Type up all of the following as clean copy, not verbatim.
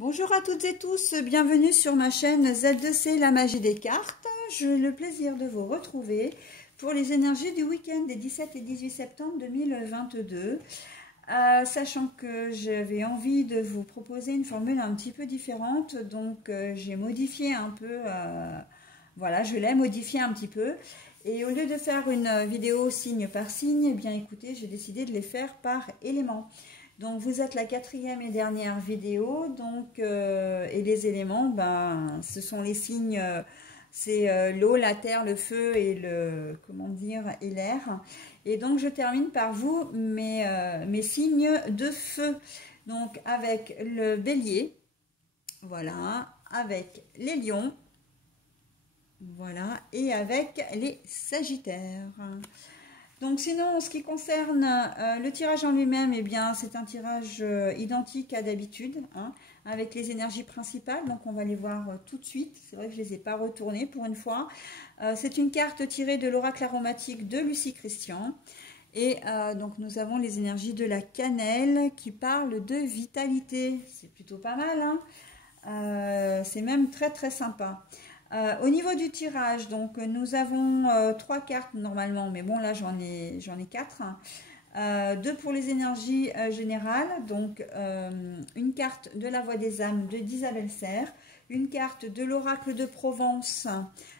Bonjour à toutes et tous, bienvenue sur ma chaîne Z2C La Magie des Cartes. J'ai le plaisir de vous retrouver pour les énergies du week-end des 17 et 18 septembre 2022. Sachant que j'avais envie de vous proposer une formule un petit peu différente, donc j'ai modifié un peu, voilà, je l'ai modifié un petit peu. Et au lieu de faire une vidéo signe par signe, eh bien écoutez, j'ai décidé de les faire par éléments. Donc vous êtes la quatrième et dernière vidéo, donc et les éléments, ben ce sont les signes, c'est l'eau, la terre, le feu et le comment dire et l'air. Et donc je termine par vous mes signes de feu. Donc avec le bélier, voilà, avec les lions, voilà, et avec les sagittaires. Donc sinon, en ce qui concerne le tirage en lui-même, eh bien c'est un tirage identique à d'habitude, hein, avec les énergies principales. Donc on va les voir tout de suite. C'est vrai que je ne les ai pas retournées pour une fois. C'est une carte tirée de l'oracle aromatique de Lucie Christian. Et donc nous avons les énergies de la cannelle qui parlent de vitalité. C'est plutôt pas mal, hein. C'est même très très sympa. Au niveau du tirage, donc nous avons 3 cartes normalement, mais bon là j'en ai 4. 2 pour les énergies générales, donc une carte de la Voix des âmes d'Isabelle Serre, une carte de l'oracle de Provence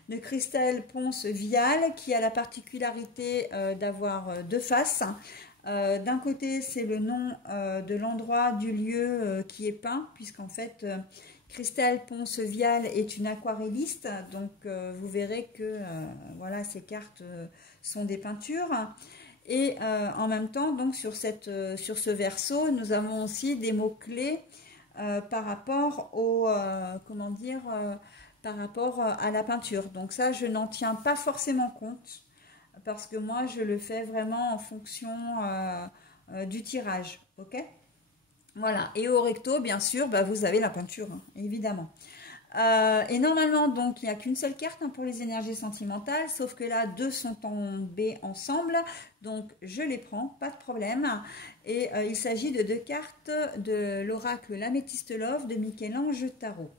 de Christelle Ponce-Vial qui a la particularité d'avoir 2 faces. D'un côté c'est le nom de l'endroit, du lieu qui est peint, puisqu'en fait Christelle Ponce-Vial est une aquarelliste, donc vous verrez que voilà, ces cartes sont des peintures. Et en même temps, donc sur ce verso, nous avons aussi des mots-clés par rapport au comment dire, par rapport à la peinture. Donc ça, je n'en tiens pas forcément compte parce que moi, je le fais vraiment en fonction du tirage, ok ? Voilà, et au recto, bien sûr, bah, vous avez la peinture, hein, évidemment. Et normalement, donc, il n'y a qu'une seule carte, hein, pour les énergies sentimentales, sauf que là, 2 sont tombées ensemble, donc je les prends, pas de problème. Et il s'agit de 2 cartes de l'oracle L'Améthyste Love de Michel-Ange Tarot.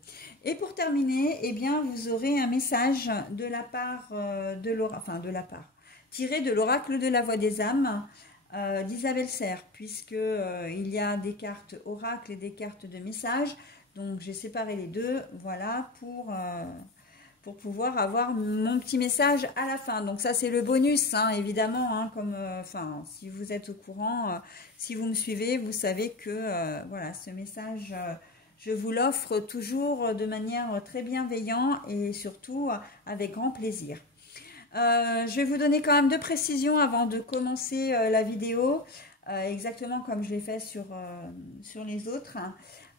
Et pour terminer, eh bien, vous aurez un message de la part tiré de l'oracle de la Voix des âmes, d'Isabelle Serre, puisque il y a des cartes oracle et des cartes de message. Donc j'ai séparé les deux, voilà, pour pouvoir avoir mon petit message à la fin. Donc ça c'est le bonus, hein, évidemment, hein, comme enfin si vous êtes au courant, si vous me suivez, vous savez que voilà, ce message je vous l'offre toujours de manière très bienveillante et surtout avec grand plaisir. Je vais vous donner quand même 2 précisions avant de commencer la vidéo, exactement comme je l'ai fait sur les autres.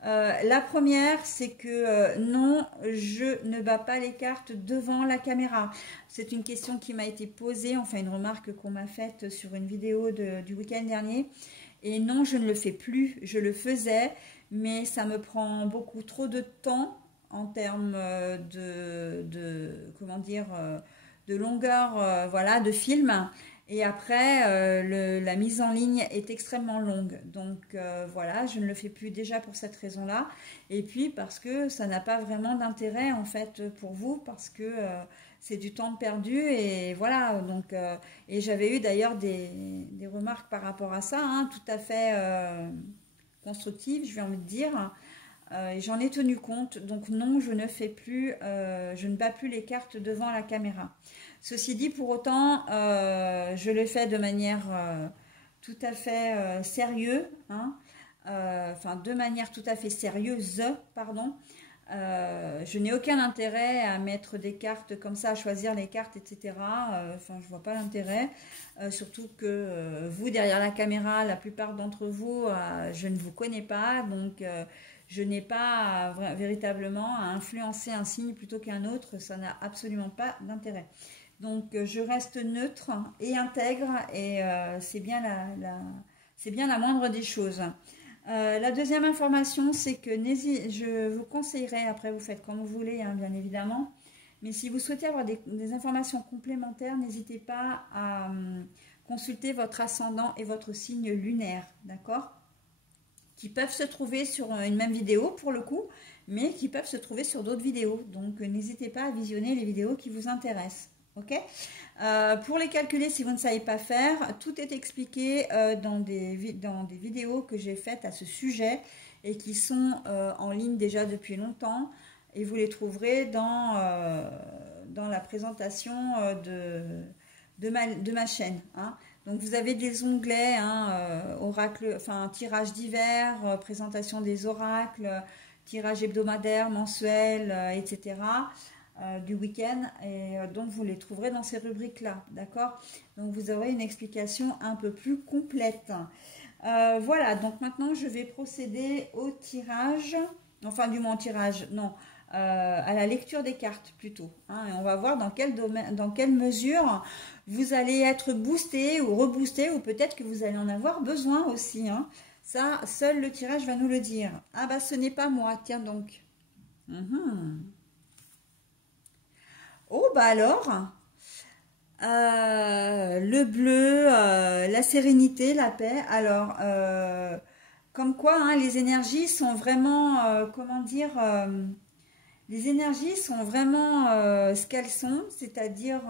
La première, c'est que non, je ne bats pas les cartes devant la caméra. C'est une question qui m'a été posée, enfin une remarque qu'on m'a faite sur une vidéo du week-end dernier. Et non, je ne le fais plus, je le faisais, mais ça me prend beaucoup trop de temps en termes comment dire, de longueur, voilà, de film. Et après, la mise en ligne est extrêmement longue. Donc voilà, je ne le fais plus déjà pour cette raison-là. Et puis parce que ça n'a pas vraiment d'intérêt en fait pour vous, parce que c'est du temps perdu. Et voilà, donc et j'avais eu d'ailleurs des remarques par rapport à ça, hein, tout à fait constructives, je vais envie de dire. J'en ai tenu compte, donc non, je ne fais plus, je ne bats plus les cartes devant la caméra. Ceci dit, pour autant, je le fais de manière tout à fait sérieuse, hein, enfin de manière tout à fait sérieuse, pardon. Je n'ai aucun intérêt à mettre des cartes comme ça, à choisir les cartes, etc. Enfin, je vois pas l'intérêt. Surtout que vous, derrière la caméra, la plupart d'entre vous, je ne vous connais pas, donc je n'ai pas véritablement à influencer un signe plutôt qu'un autre. Ça n'a absolument pas d'intérêt. Donc je reste neutre et intègre, et c'est bien la moindre des choses. La deuxième information, c'est que je vous conseillerais, après vous faites comme vous voulez, hein, bien évidemment, mais si vous souhaitez avoir des informations complémentaires, n'hésitez pas à consulter votre ascendant et votre signe lunaire, d'accord ? qui peuvent se trouver sur une même vidéo pour le coup, mais qui peuvent se trouver sur d'autres vidéos. Donc, n'hésitez pas à visionner les vidéos qui vous intéressent. Ok, pour les calculer, si vous ne savez pas faire, tout est expliqué dans des vidéos que j'ai faites à ce sujet et qui sont en ligne déjà depuis longtemps. Et vous les trouverez dans la présentation de ma chaîne. Hein. Donc vous avez des onglets, hein, oracle, enfin tirage divers, présentation des oracles, tirage hebdomadaire, mensuel, etc. Du week-end. Et donc vous les trouverez dans ces rubriques-là. D'accord? Donc vous aurez une explication un peu plus complète. Voilà, donc maintenant je vais procéder au tirage, enfin du moins au tirage, non. À la lecture des cartes plutôt. Hein, et on va voir dans quel domaine, dans quelle mesure vous allez être boosté ou reboosté, ou peut-être que vous allez en avoir besoin aussi. Hein. Ça, seul le tirage va nous le dire. Ah bah ce n'est pas moi, tiens donc. Oh bah alors, le bleu, la sérénité, la paix. Alors, comme quoi, hein, les énergies sont vraiment, comment dire... les énergies sont vraiment ce qu'elles sont, c'est-à-dire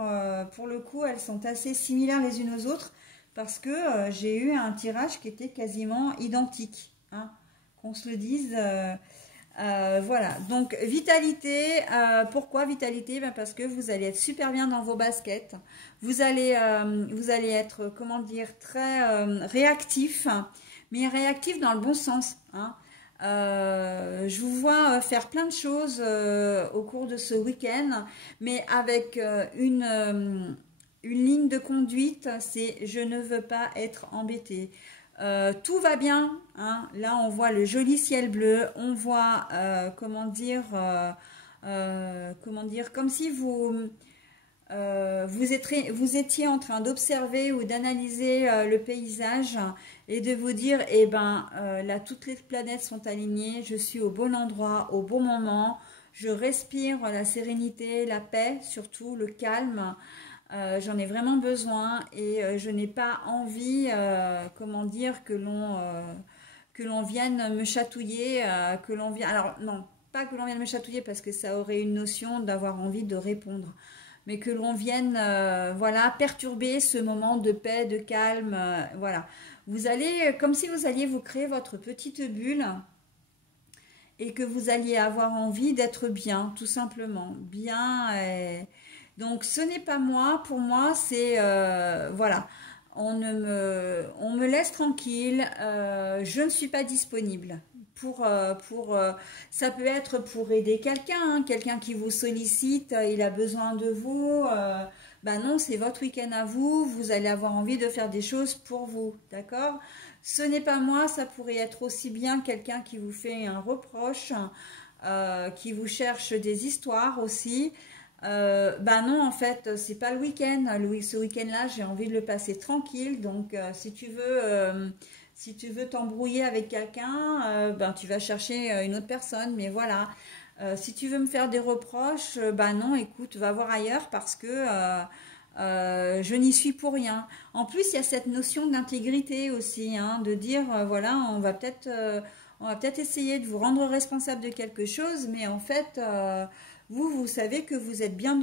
pour le coup elles sont assez similaires les unes aux autres parce que j'ai eu un tirage qui était quasiment identique, hein, qu'on se le dise. Voilà, donc vitalité, pourquoi vitalité? Ben parce que vous allez être super bien dans vos baskets, vous allez être, comment dire, très réactif, mais réactif dans le bon sens, hein. Je vous vois faire plein de choses au cours de ce week-end, mais avec une ligne de conduite, c'est je ne veux pas être embêtée. Tout va bien, hein. Là on voit le joli ciel bleu, on voit comment dire, comme si vous étiez en train d'observer ou d'analyser le paysage et de vous dire, eh ben, là, toutes les planètes sont alignées, je suis au bon endroit, au bon moment, je respire la sérénité, la paix, surtout le calme. J'en ai vraiment besoin et je n'ai pas envie, comment dire, que l'on vienne me chatouiller, que l'on vienne... Alors, non, pas que l'on vienne me chatouiller parce que ça aurait une notion d'avoir envie de répondre, mais que l'on vienne voilà, perturber ce moment de paix, de calme. Voilà. Vous allez, comme si vous alliez vous créer votre petite bulle et que vous alliez avoir envie d'être bien, tout simplement. Bien. Donc, ce n'est pas moi. Pour moi, c'est... voilà. On me laisse tranquille. Je ne suis pas disponible. Ça peut être pour aider quelqu'un, hein, quelqu'un qui vous sollicite, il a besoin de vous, ben non, c'est votre week-end à vous, vous allez avoir envie de faire des choses pour vous, d'accord? Ce n'est pas moi, ça pourrait être aussi bien quelqu'un qui vous fait un reproche, qui vous cherche des histoires aussi. Ben non, en fait, c'est pas le week-end, ce week-end-là, j'ai envie de le passer tranquille, donc si tu veux t'embrouiller avec quelqu'un, ben, tu vas chercher une autre personne, mais voilà. Si tu veux me faire des reproches, ben non, écoute, va voir ailleurs parce que je n'y suis pour rien. En plus, il y a cette notion d'intégrité aussi, hein, de dire, voilà, on va peut-être essayer de vous rendre responsable de quelque chose, mais en fait, vous savez que vous êtes bien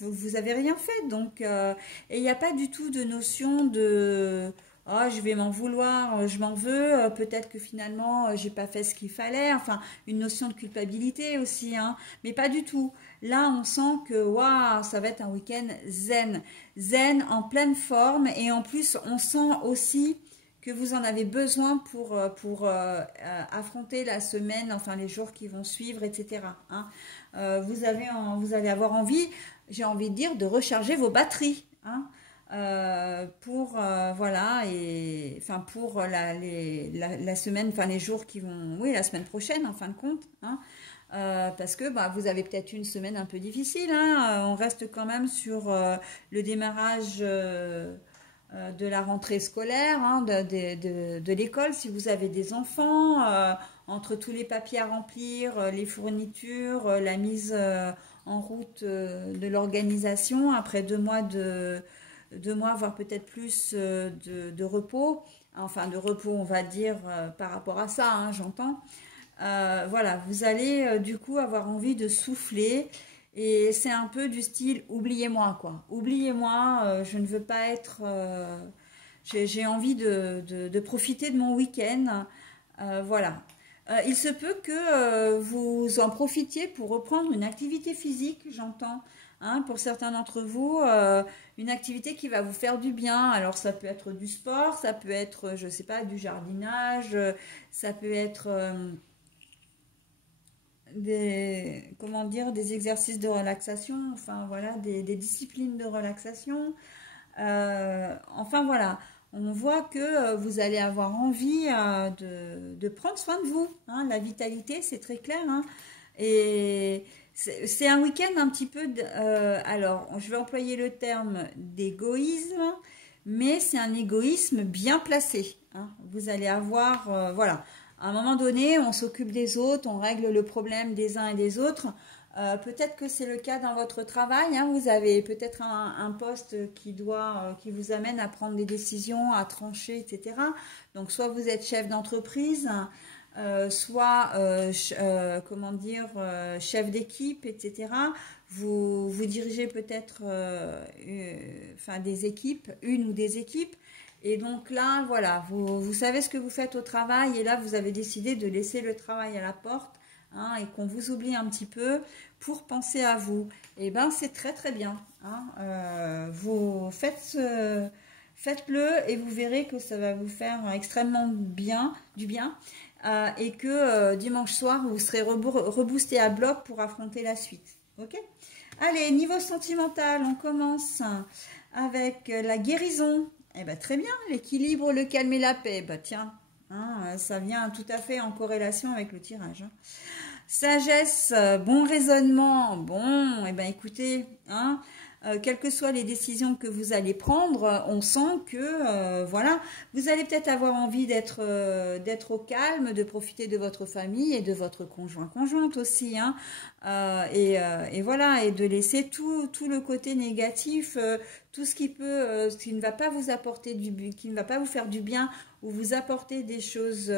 que vous avez rien fait, donc, et il n'y a pas du tout de notion de... Oh, je vais m'en vouloir, je m'en veux, peut-être que finalement j'ai pas fait ce qu'il fallait, enfin une notion de culpabilité aussi, hein, mais pas du tout. Là, on sent que waouh, ça va être un week-end zen, zen en pleine forme, et en plus on sent aussi que vous en avez besoin pour affronter la semaine, enfin les jours qui vont suivre, etc. Hein. Vous allez avoir envie, j'ai envie de dire, de recharger vos batteries, hein. Voilà, et enfin pour la semaine, enfin les jours qui vont, oui, la semaine prochaine en fin de compte, hein, parce que bah, vous avez peut-être une semaine un peu difficile, hein, on reste quand même sur le démarrage de la rentrée scolaire, hein, de l'école si vous avez des enfants, entre tous les papiers à remplir, les fournitures, la mise en route de l'organisation après 2 mois voire peut-être plus de repos. enfin de repos, on va dire, par rapport à ça, hein, j'entends. Voilà, vous allez du coup avoir envie de souffler et c'est un peu du style oubliez-moi quoi. Oubliez-moi, je ne veux pas être. J'ai envie de profiter de mon week-end. Voilà. Il se peut que vous en profitiez pour reprendre une activité physique, j'entends. Hein, pour certains d'entre vous, une activité qui va vous faire du bien. Alors ça peut être du sport, ça peut être, je sais pas, du jardinage, ça peut être comment dire, des exercices de relaxation, enfin voilà, des disciplines de relaxation. Enfin voilà, on voit que vous allez avoir envie de prendre soin de vous. Hein. La vitalité, c'est très clair. Hein. Et c'est un week-end un petit peu, alors je vais employer le terme d'égoïsme, mais c'est un égoïsme bien placé. Hein. Vous allez avoir, voilà, à un moment donné, on s'occupe des autres, on règle le problème des uns et des autres. Peut-être que c'est le cas dans votre travail. Hein, vous avez peut-être un poste qui vous amène à prendre des décisions, à trancher, etc. Donc, soit vous êtes chef d'entreprise, soit, comment dire, chef d'équipe, etc. Vous dirigez peut-être enfin, des équipes, une ou des équipes. Et donc là, voilà, vous savez ce que vous faites au travail et là, vous avez décidé de laisser le travail à la porte. Hein, et qu'on vous oublie un petit peu pour penser à vous. Et ben c'est très très bien. Hein. Vous faites-le et vous verrez que ça va vous faire extrêmement bien, du bien. Et que dimanche soir, vous serez reboosté à bloc pour affronter la suite. Ok? Allez, niveau sentimental, on commence avec la guérison. Eh ben très bien, l'équilibre, le calme et la paix. Bah tiens, hein, ça vient tout à fait en corrélation avec le tirage. Hein. Sagesse, bon raisonnement, bon, eh ben écoutez, hein, quelles que soient les décisions que vous allez prendre, on sent que, voilà, vous allez peut-être avoir envie d'être au calme, de profiter de votre famille et de votre conjointe aussi, hein, et voilà, et de laisser tout le côté négatif, tout ce ce qui ne va pas vous apporter qui ne va pas vous faire du bien ou vous apporter des choses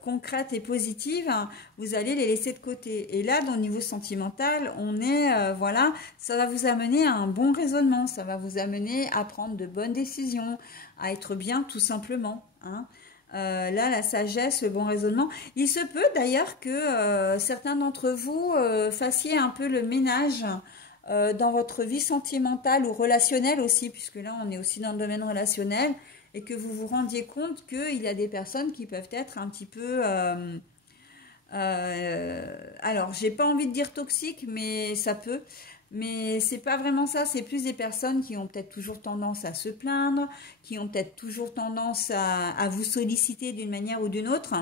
concrètes et positives, vous allez les laisser de côté. Et là, dans le niveau sentimental, on est, voilà, ça va vous amener à un bon raisonnement, ça va vous amener à prendre de bonnes décisions, à être bien tout simplement. Hein. Là, la sagesse, le bon raisonnement. Il se peut d'ailleurs que certains d'entre vous fassiez un peu le ménage dans votre vie sentimentale ou relationnelle aussi, puisque là, on est aussi dans le domaine relationnel, et que vous vous rendiez compte qu'il y a des personnes qui peuvent être un petit peu... alors, j'ai pas envie de dire toxique, mais ça peut. Mais c'est pas vraiment ça, c'est plus des personnes qui ont peut-être toujours tendance à se plaindre, qui ont peut-être toujours tendance à vous solliciter d'une manière ou d'une autre.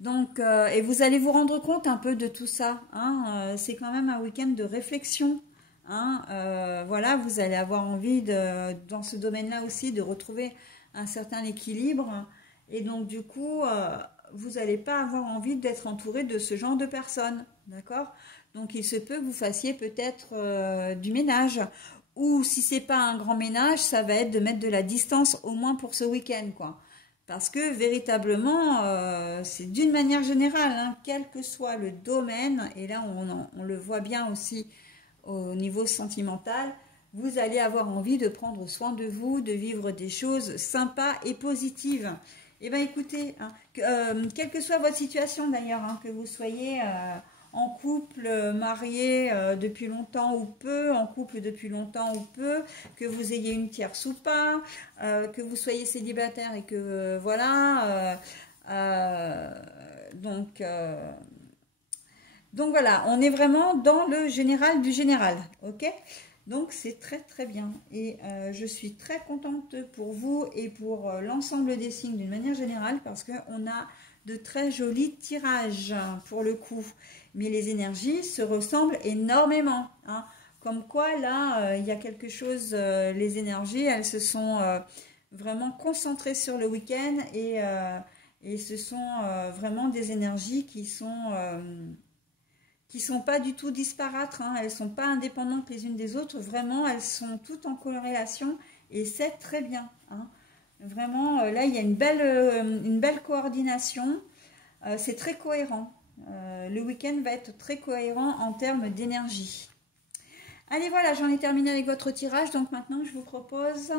Donc, et vous allez vous rendre compte un peu de tout ça. Hein, c'est quand même un week-end de réflexion. Hein, voilà, vous allez avoir envie dans ce domaine-là aussi de retrouver un certain équilibre. Et donc, du coup, vous n'allez pas avoir envie d'être entouré de ce genre de personnes. D'accord? Donc, il se peut que vous fassiez peut-être du ménage. Ou si c'est pas un grand ménage, ça va être de mettre de la distance au moins pour ce week-end, quoi. Parce que véritablement, c'est d'une manière générale, hein, quel que soit le domaine, et là on le voit bien aussi au niveau sentimental, vous allez avoir envie de prendre soin de vous, de vivre des choses sympas et positives. Eh bien écoutez, hein, quelle que soit votre situation d'ailleurs, hein, que vous soyez en couple, marié depuis longtemps ou peu, en couple depuis longtemps ou peu, que vous ayez une tierce ou pas, que vous soyez célibataire et que voilà. Donc voilà, on est vraiment dans le général du général, ok? Donc c'est très très bien et je suis très contente pour vous et pour l'ensemble des signes d'une manière générale parce qu'on a de très jolis tirages pour le coup. Mais les énergies se ressemblent énormément. Hein. Comme quoi là, il y a quelque chose, les énergies, elles se sont vraiment concentrées sur le week-end et ce sont vraiment des énergies qui sont pas du tout disparates, hein. Elles sont pas indépendantes les unes des autres, vraiment elles sont toutes en corrélation et c'est très bien. Hein. Vraiment, là, il y a une belle coordination. C'est très cohérent. Le week-end va être très cohérent en termes d'énergie. Allez, voilà, j'en ai terminé avec votre tirage. Donc maintenant, je vous propose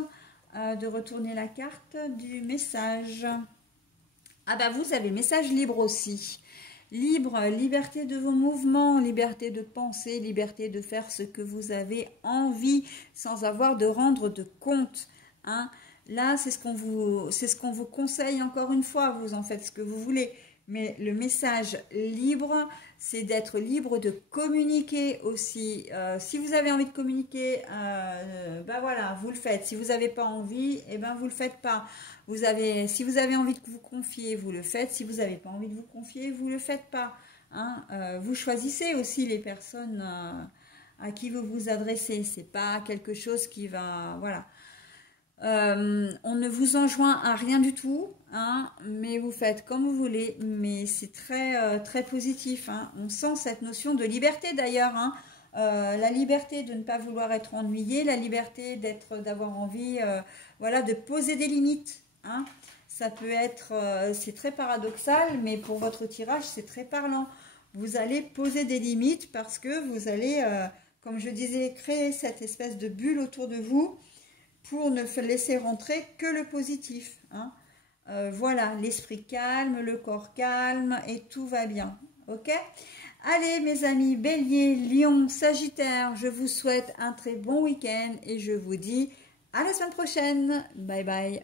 de retourner la carte du message. Ah bah, vous avez message libre aussi. Libre, liberté de vos mouvements, liberté de penser, liberté de faire ce que vous avez envie sans avoir de rendre de compte. Hein. Là, c'est ce qu'on vous conseille encore une fois. Vous en faites ce que vous voulez. Mais le message libre, c'est d'être libre de communiquer aussi. Si vous avez envie de communiquer, ben voilà, vous le faites. Si vous n'avez pas envie, eh ben vous le faites pas. Si vous avez envie de vous confier, vous le faites. Si vous n'avez pas envie de vous confier, vous le faites pas. Hein. Vous choisissez aussi les personnes à qui vous vous adressez. C'est pas quelque chose qui va, voilà. On ne vous enjoint à rien du tout, hein, mais vous faites comme vous voulez, mais c'est très positif. Hein. On sent cette notion de liberté d'ailleurs, hein. La liberté de ne pas vouloir être ennuyé, la liberté d'avoir envie, voilà, de poser des limites. Hein. Ça peut être, c'est très paradoxal, mais pour votre tirage, c'est très parlant. Vous allez poser des limites parce que vous allez, comme je disais, créer cette espèce de bulle autour de vous, pour ne laisser rentrer que le positif. Hein. Voilà, l'esprit calme, le corps calme et tout va bien. Ok? Allez mes amis, Bélier, Lion, Sagittaire, je vous souhaite un très bon week-end et je vous dis à la semaine prochaine. Bye bye.